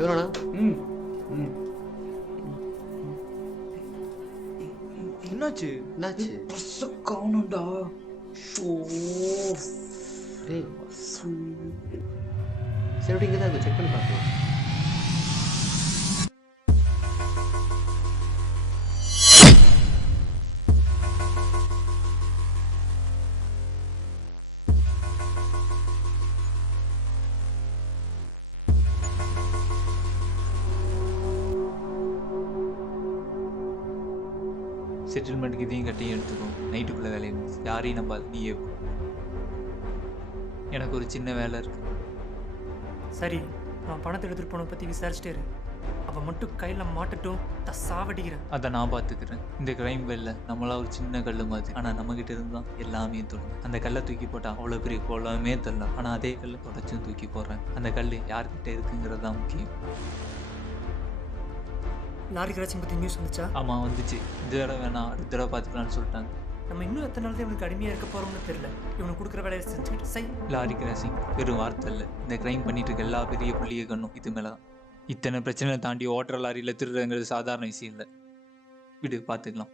ఎవరన్నా? ம் ம் என்னாச்சு? என்னாச்சு? ட்ரெஸ் காணும்டா. ஷோ டேய் சரி விடு, இங்கே தான் இருக்கு, செக் பண்ணி பார்க்கலாம். செட்டில்மெண்ட்டுக்கு இதையும் கட்டியும் எடுத்துக்கும். நைட்டுக்குள்ளே வேலையை முடிச்சு யாரையும் நம்பாது, நீயே போ. எனக்கு ஒரு சின்ன வேலை இருக்கு. சரி, நான் பணத்தை எடுத்துகிட்டு போன பற்றி விசாரிச்சுட்டே இரு. அவன் மட்டும் கையில் மாட்டட்டும், சாவடிக்கிறேன். அதை நான் பார்த்துக்கிறேன். இந்த கிரைம் பெல்ல நம்மளா ஒரு சின்ன கல் மாதிரி, ஆனால் நம்மக்கிட்ட இருந்தால் எல்லாமே தொடும். அந்த கல்லை தூக்கி போட்டால் அவ்வளோ பெரிய கோலமே தரலாம், ஆனால் அதே கல்லை தொடச்சும் தூக்கி போடுறேன். அந்த கல் யார்கிட்ட இருக்குங்கிறது தான் முக்கியம். லாரி கிராசிங் பற்றி நியூஸ் வந்துச்சா? ஆமாம் வந்துச்சு. இந்த தடவை வேணாம், அடுத்த தடவை பார்த்துக்கலான்னு சொல்லிட்டாங்க. நம்ம இன்னும் எத்தனை நாள் தான் இவனுக்கு அடிமையாக இருக்க போகிறோம்னு தெரியல. இவனுக்கு கொடுக்குற வேலையை செஞ்சுக்கிட்டு சை. லாரி கிராசிங் வெறும் வார்த்தை இல்லை, இந்த கிரைம் பண்ணிட்டு இருக்க எல்லா பெரிய புள்ளிய கண்ணும் இது மேலே தான். இத்தனை பிரச்சனை தாண்டி ஓட்டுற லாரியில் திருடுறங்கிறது சாதாரண விஷயம் இல்லை. விடு, பார்த்துக்கலாம்.